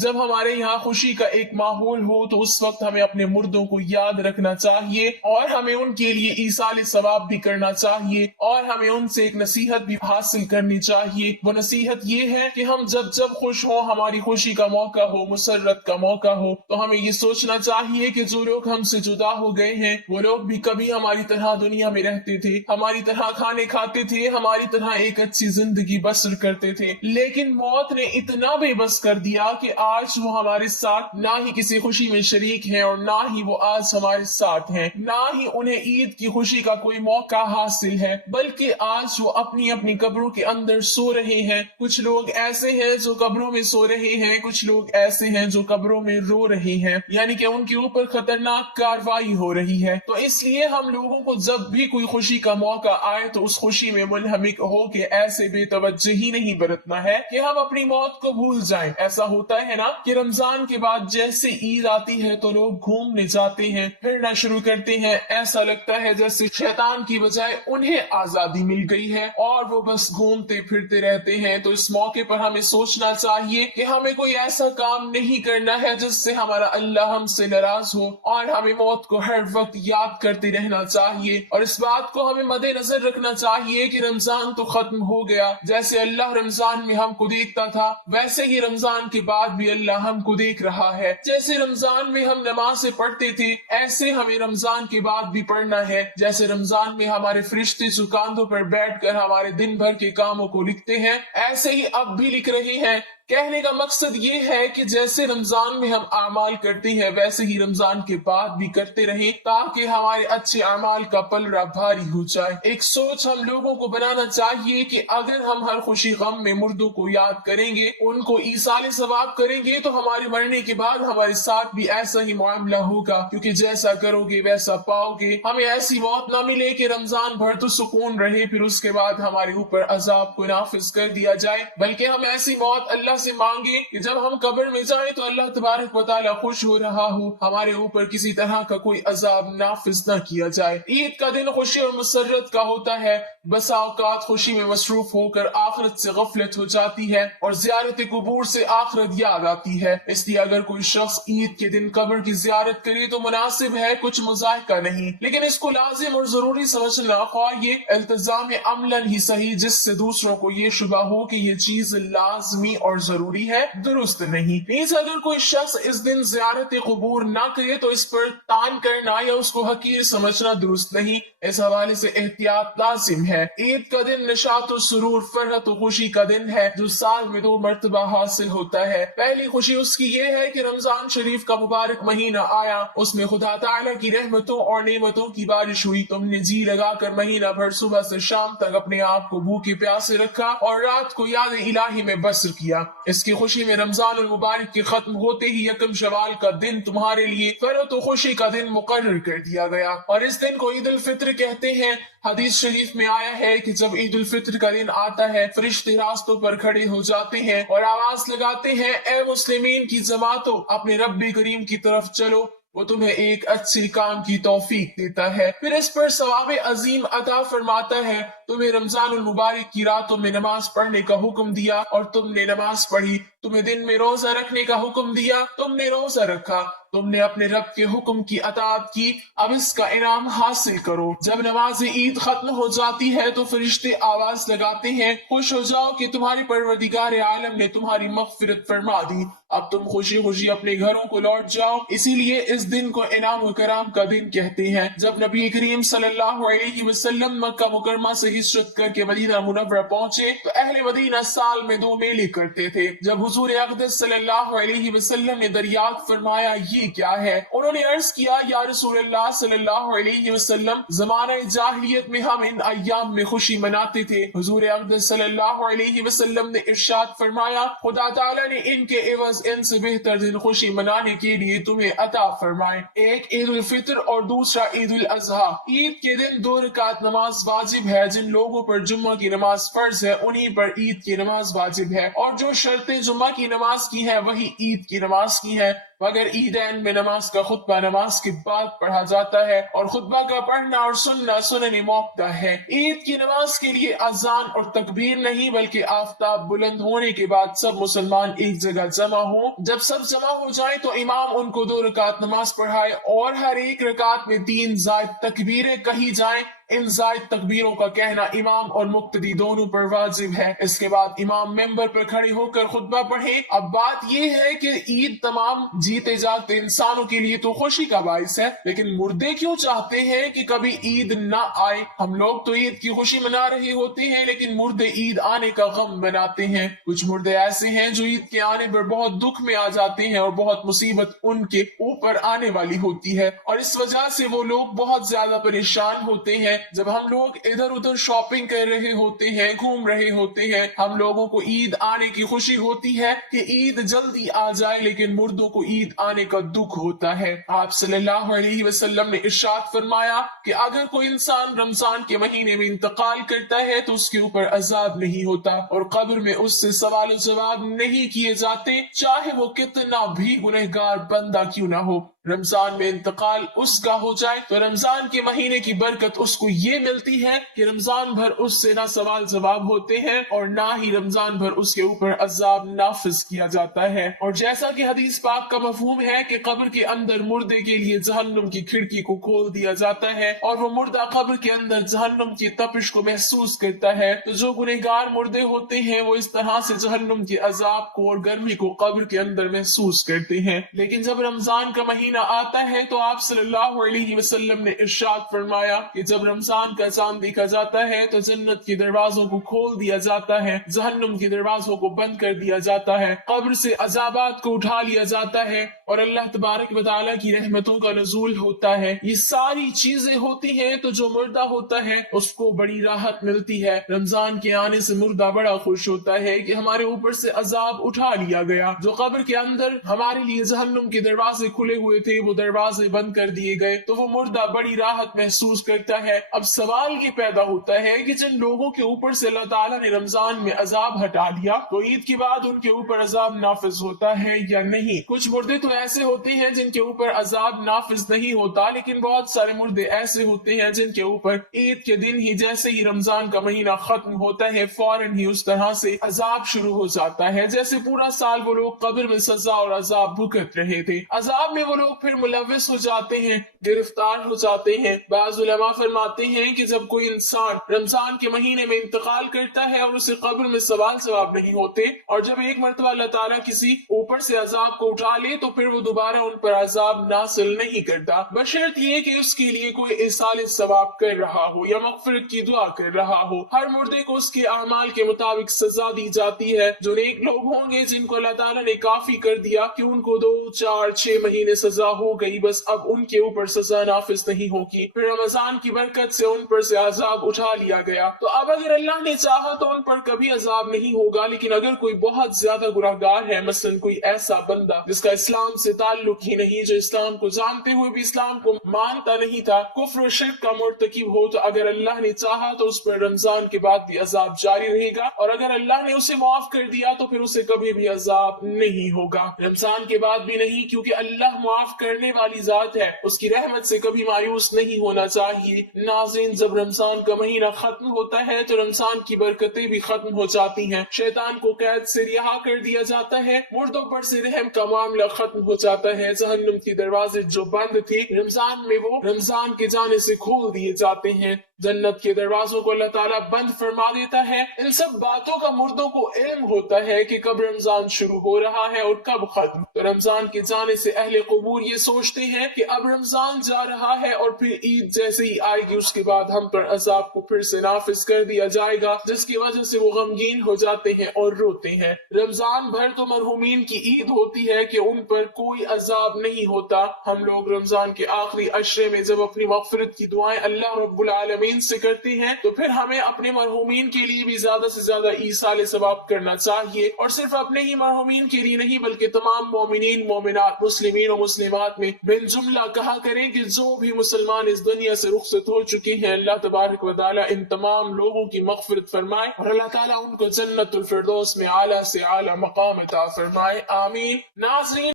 جب ہمارے یہاں خوشی کا ایک ماحول ہو، تو اس وقت ہمیں اپنے مردوں کو یاد رکھنا چاہیے اور ہمیں ان کے لیے ایصال ثواب بھی کرنا چاہیے اور ہمیں ان سے ایک نصیحت بھی حاصل کرنی چاہیے۔ وہ نصیحت یہ ہے کہ ہم جب خوش ہوں، ہماری خوشی کا موقع ہو، مسرت کا موقع ہو، تو ہمیں یہ سوچنا چاہیے کہ جو لوگ ہم سے جدا ہو گئے ہیں وہ لوگ بھی کبھی ہماری طرح دنیا میں رہتے تھے، ہماری طرح کھانے کھاتے تھے، ہماری طرح ایک اچھی زندگی بسر کرتے تھے، لیکن موت نے اتنا بے بس کر دیا کہ آج وہ ہمارے ساتھ نہ ہی کسی خوشی میں شریک ہیں اور نہ ہی وہ آج ہمارے ساتھ ہیں، نہ ہی انہیں عید کی خوشی کا کوئی موقع حاصل ہے، بلکہ آج وہ اپنی اپنی قبروں کے اندر سو رہے ہیں۔ کچھ لوگ ایسے ہیں جو قبروں میں سو رہے ہیں، کچھ لوگ ایسے ہیں جو قبروں میں رو رہے ہیں، یعنی کہ ان کے اوپر خطرناک کارروائی ہو رہی ہے۔ تو اس لیے ہم لوگوں کو جب بھی کوئی خوشی کا موقع آئے تو اس خوشی میں منہمک ہو کے ایسے بے توجہی نہیں برتنا ہے کہ ہم اپنی موت کو بھول جائیں۔ ایسا ہوتا ہے نا کہ رمضان کے بعد جیسے عید آتی ہے تو لوگ گھومنے جاتے ہیں، پھرنا شروع کرتے ہیں، ایسا لگتا ہے جیسے شیطان کی بجائے انہیں آزادی مل گئی ہے اور وہ بس گھومتے پھرتے رہتے ہیں۔ تو اس موقع پر ہمیں سوچنا چاہیے کہ ہمیں کوئی ایسا کام نہیں کرنا ہے جس سے ہمارا اللہ ہم سے ناراض ہو، اور ہمیں موت کو ہر وقت یاد کرتے رہنا چاہیے اور اس بات کو ہمیں مد نظر رکھنا چاہیے کہ رمضان تو ختم ہو گیا، جیسے اللہ رمضان میں ہم کو دیکھتا تھا ویسے ہی رمضان کے بعد بھی اللہ ہم کو دیکھ رہا ہے۔ جیسے رمضان میں ہم نمازیں پڑھتے تھے ایسے ہمیں رمضان کے بعد بھی پڑھنا ہے، جیسے رمضان میں ہمارے فرشتے جو کاندھوں پر بیٹھ کر ہمارے دن بھر کے کاموں کو لکھتے ہیں ایسے ہی اب بھی لکھ رہے ہیں۔ کہنے کا مقصد یہ ہے کہ جیسے رمضان میں ہم اعمال کرتے ہیں ویسے ہی رمضان کے بعد بھی کرتے رہیں تاکہ ہمارے اچھے اعمال کا پلڑا بھاری ہو جائے۔ ایک سوچ ہم لوگوں کو بنانا چاہیے کہ اگر ہم ہر خوشی غم میں مردوں کو یاد کریں گے، ان کو ایصال ثواب کریں گے، تو ہمارے مرنے کے بعد ہمارے ساتھ بھی ایسا ہی معاملہ ہوگا، کیونکہ جیسا کرو گے ویسا پاؤ گے۔ ہمیں ایسی موت نہ ملے کہ رمضان بھر تو سکون رہے پھر اس کے بعد ہمارے اوپر عذاب کو نافذ کر دیا جائے، بلکہ ہم ایسی موت اللہ سے مانگے کہ جب ہم قبر میں جائیں تو اللہ تبارک و تعالی خوش ہو رہا ہو، ہمارے اوپر کسی طرح کا کوئی عذاب نافذ نہ کیا جائے۔ عید کا دن خوشی اور مسرت کا ہوتا ہے، بسا اوقات خوشی میں مصروف ہو کر آخرت سے غفلت ہو جاتی ہے اور زیارت قبور سے آخرت یاد آتی ہے۔ اس لیے اگر کوئی شخص عید کے دن قبر کی زیارت کرے تو مناسب ہے، کچھ مذائقہ نہیں، لیکن اس کو لازم اور ضروری سمجھنا، خواہ یہ التزام عملاً ہی صحیح جس سے دوسروں کو یہ شبہ ہو کہ یہ چیز لازمی اور ضروری ہے، درست نہیں۔ نیز اگر کوئی شخص اس دن زیارت قبور نہ کرے تو اس پر تان کرنا یا اس کو حقیر سمجھنا درست نہیں۔ اس حوالے سے احتیاط لازم ہے۔ عید کا دن نشاط و سرور، فرحت و خوشی کا دن ہے جو سال میں 2 مرتبہ حاصل ہوتا ہے۔ پہلی خوشی اس کی یہ ہے کہ رمضان شریف کا مبارک مہینہ آیا، اس میں خدا تعالیٰ کی رحمتوں اور نعمتوں کی بارش ہوئی، تم نے جی لگا کر مہینہ بھر صبح سے شام تک اپنے آپ کو بھوکے پیاسے رکھا اور رات کو یاد الہی میں بسر کیا۔ اس کی خوشی میں رمضان المبارک کے ختم ہوتے ہی یکم شوال کا دن تمہارے لیے فرحت و خوشی کا دن مقرر کر دیا گیا، اور اس دن کو عید الفطر کہتے ہیں۔ حدیث شریف میں آیا ہے کہ جب عید الفطر کا دن آتا ہے فرشتے راستوں پر کھڑے ہو جاتے ہیں اور آواز لگاتے ہیں، اے مسلمین کی جماعتوں، اپنے رب کریم کی طرف چلو، وہ تمہیں ایک اچھی کام کی توفیق دیتا ہے، پھر اس پر ثواب عظیم عطا فرماتا ہے۔ تمہیں رمضان المبارک کی راتوں میں نماز پڑھنے کا حکم دیا اور تم نے نماز پڑھی، تمہیں دن میں روزہ رکھنے کا حکم دیا، تم نے روزہ رکھا، تم نے اپنے رب کے حکم کی اطاعت کی، اب اس کا انعام حاصل کرو۔ جب نماز عید ختم ہو جاتی ہے تو فرشتے آواز لگاتے ہیں، خوش ہو جاؤ کہ تمہاری پروردگار عالم نے تمہاری مغفرت فرما دی، اب تم خوشی خوشی اپنے گھروں کو لوٹ جاؤ۔ اسی لیے اس دن کو انعام و کرام کا دن کہتے ہیں۔ جب نبی کریم صلی اللہ علیہ وسلم مکہ مکرمہ سے ہجرت کر کے مدینہ منورہ پہنچے تو اہل مدینہ سال میں 2 میلے کرتے تھے۔ جب حضور اقدس صلی اللہ علیہ وسلم نے دریافت فرمایا یہ کیا ہے، انہوں نے عرض کیا، یا رسول اللہ صلی اللہ علیہ وسلم، زمانہ جاہلیت میں ہم ان ایام میں خوشی مناتے تھے۔ حضور اقدس صلی اللہ علیہ وسلم نے ارشاد فرمایا، خدا تعالیٰ نے ان کے عوض ان سے بہتر دن خوشی منانے کے لیے تمہیں عطا فرمائے، ایک عید الفطر اور دوسرا عید الاضحیٰ۔ عید کے دن 2 رکعت نماز واجب ہے، جن لوگوں پر جمعہ کی نماز فرض ہے انہی پر عید کی نماز واجب ہے، اور جو شرطیں جمعہ کی نماز کی ہیں وہی عید کی نماز کی ہیں۔ مگر عیدین میں نماز کا خطبہ نماز کے بعد پڑھا جاتا ہے اور خطبہ کا پڑھنا اور سننا سنن موقع ہے۔ عید کی نماز کے لیے اذان اور تکبیر نہیں بلکہ آفتاب بلند ہونے کے بعد سب مسلمان ایک جگہ جمع ہوں۔ جب سب جمع ہو جائیں تو امام ان کو 2 رکعت نماز پڑھائے اور ہر ایک رکعت میں 3 زائد تکبیریں کہی جائیں۔ ان زائد تکبیروں کا کہنا امام اور مقتدی دونوں پر واجب ہے۔ اس کے بعد امام ممبر پر کھڑے ہو کر خطبہ پڑھے۔ اب بات یہ ہے کہ عید تمام جیتے جاگتے انسانوں کے لیے تو خوشی کا باعث ہے، لیکن مردے کیوں چاہتے ہیں کہ کبھی عید نہ آئے؟ ہم لوگ تو عید کی خوشی منا رہے ہوتے ہیں لیکن مردے عید آنے کا غم مناتے ہیں۔ کچھ مردے ایسے ہیں جو عید کے آنے پر بہت دکھ میں آ جاتے ہیں اور بہت مصیبت ان کے اوپر آنے والی ہوتی ہے، اور اس وجہ سے وہ لوگ بہت زیادہ پریشان ہوتے ہیں۔ جب ہم لوگ ادھر ادھر شاپنگ کر رہے ہوتے ہیں، گھوم رہے ہوتے ہیں، ہم لوگوں کو عید آنے کی خوشی ہوتی ہے کہ عید جلدی آ جائے، لیکن مردوں کو عید آنے کا دکھ ہوتا ہے۔ آپ صلی اللہ علیہ وسلم نے ارشاد فرمایا کہ اگر کوئی انسان رمضان کے مہینے میں انتقال کرتا ہے تو اس کے اوپر عذاب نہیں ہوتا اور قبر میں اس سے سوال و جواب نہیں کیے جاتے، چاہے وہ کتنا بھی گنہگار بندہ کیوں نہ ہو۔ رمضان میں انتقال اس کا ہو جائے تو رمضان کے مہینے کی برکت اس کو یہ ملتی ہے کہ رمضان بھر اس سے نہ سوال جواب ہوتے ہیں اور نہ ہی رمضان بھر اس کے اوپر عذاب نافذ کیا جاتا ہے۔ اور جیسا کہ حدیث پاک کا مفہوم ہے کہ قبر کے اندر مردے کے لیے جہنم کی کھڑکی کو کھول دیا جاتا ہے اور وہ مردہ قبر کے اندر جہنم کی تپش کو محسوس کرتا ہے، تو جو گنہگار مردے ہوتے ہیں وہ اس طرح سے جہنم کے عذاب کو اور گرمی کو قبر کے اندر محسوس کرتے ہیں۔ لیکن جب رمضان کا مہینہ آتا ہے تو آپ صلی اللہ علیہ وسلم نے ارشاد فرمایا کہ جب رمضان کا چاند دیکھا جاتا ہے تو جنت کے دروازوں کو کھول دیا جاتا ہے، جہنم کے دروازوں کو بند کر دیا جاتا ہے، قبر سے عذابات کو اٹھا لیا جاتا ہے اور اللہ تبارک و تعالیٰ کی رحمتوں کا نزول ہوتا ہے۔ یہ ساری چیزیں ہوتی ہیں تو جو مردہ ہوتا ہے اس کو بڑی راحت ملتی ہے۔ رمضان کے آنے سے مردہ بڑا خوش ہوتا ہے کہ ہمارے اوپر سے عذاب اٹھا لیا گیا، جو قبر کے اندر ہمارے لیے جہنم کے دروازے کھلے ہوئے تھے وہ دروازے بند کر دیے گئے، تو وہ مردہ بڑی راحت محسوس کرتا ہے۔ اب سوال یہ پیدا ہوتا ہے کہ جن لوگوں کے اوپر سے اللہ تعالیٰ نے رمضان میں عذاب ہٹا لیا تو عید کے بعد ان کے اوپر عذاب نافذ ہوتا ہے یا نہیں؟ کچھ مردے تو ایسے ہوتے ہیں جن کے اوپر عذاب نافذ نہیں ہوتا، لیکن بہت سارے مردے ایسے ہوتے ہیں جن کے اوپر عید کے دن ہی جیسے ہی رمضان کا مہینہ ختم ہوتا ہے فوراً ہی اس طرح سے عذاب شروع ہو جاتا ہے جیسے پورا سال وہ لوگ قبر میں سزا اور عذاب بھگت رہے تھے۔ عذاب میں وہ لوگ پھر ملوث ہو جاتے ہیں، گرفتار ہو جاتے ہیں۔ بعض علماء فرماتے ہیں کہ جب کوئی انسان رمضان کے مہینے میں انتقال کرتا ہے اور اسے قبر میں سوال جواب نہیں ہوتے، اور جب ایک مرتبہ اللہ تعالیٰ کسی اوپر سے عذاب کو اٹھا لے تو پھر وہ دوبارہ ان پر عذاب نازل نہیں کرتا، بشرط یہ کہ اس کے لیے کوئی ایصال ثواب کر رہا ہو یا مغفرت کی دعا کر رہا ہو۔ ہر مردے کو اس کے اعمال کے مطابق سزا دی جاتی ہے۔ جو نیک لوگ ہوں گے جن کو اللہ تعالیٰ نے کافی کر دیا کہ ان کو 2، 4، 6 مہینے سزا ہو گئی، بس اب ان کے اوپر سزا نافذ نہیں ہوگی، پھر رمضان کی برکت سے ان پر سے عذاب اٹھا لیا گیا، تو اب اگر اللہ نے چاہا تو ان پر کبھی عذاب نہیں ہوگا۔ لیکن اگر کوئی بہت زیادہ گنہگار ہے، مثلا کوئی ایسا بندہ جس کا اسلام سے تعلق ہی نہیں، جو اسلام کو جانتے ہوئے بھی اسلام کو مانتا نہیں تھا، کفر و شرک کا مرتکب ہو، تو اگر اللہ نے چاہا تو اس پر رمضان کے بعد بھی عذاب جاری رہے گا، اور اگر اللہ نے اسے معاف کر دیا تو پھر اسے کبھی بھی عذاب نہیں ہوگا، رمضان کے بعد بھی نہیں، کیونکہ اللہ معاف کرنے والی ذات ہے، اس کی رحمت سے کبھی مایوس نہیں ہونا چاہیے۔ ناظرین، جب رمضان کا مہینہ ختم ہوتا ہے تو رمضان کی برکتیں بھی ختم ہو جاتی ہیں، شیطان کو قید سے رہا کر دیا جاتا ہے، مردوں پر سے رحم کا معاملہ ختم ہو جاتا ہے، جہنم کی دروازے جو بند تھی رمضان میں وہ رمضان کے جانے سے کھول دیے جاتے ہیں، جنت کے دروازوں کو اللہ تعالیٰ بند فرما دیتا ہے۔ ان سب باتوں کا مردوں کو علم ہوتا ہے کہ کب رمضان شروع ہو رہا ہے اور کب ختم، تو رمضان کے جانے سے اہل قبور یہ سوچتے ہیں کہ اب رمضان جا رہا ہے اور پھر عید جیسے ہی آئے گی اس کے بعد ہم پر عذاب کو پھر سے نافذ کر دیا جائے گا، جس کی وجہ سے وہ غمگین ہو جاتے ہیں اور روتے ہیں۔ رمضان بھر تو مرحومین کی عید ہوتی ہے کہ ان پر کوئی عذاب نہیں ہوتا۔ ہم لوگ رمضان کے آخری عشرے میں جب اپنی مغفرت کی دعائیں اللہ رب العالمین سے کرتے ہیں تو پھر ہمیں اپنے مرحومین کے لیے بھی زیادہ سے زیادہ ایصال ثواب کرنا چاہیے، اور صرف اپنے ہی مرحومین کے لیے نہیں بلکہ تمام مومنین، مومنات، مسلمین و مسلمات میں بن جملہ کہا کریں کہ جو بھی مسلمان اس دنیا سے رخصت ہو چکے ہیں، اللہ تبارک و تعالیٰ ان تمام لوگوں کی مغفرت فرمائے اور اللہ تعالیٰ ان کو جنت الفردوس میں اعلیٰ سے اعلیٰ مقام عطا فرمائے، آمین۔ ناظرین،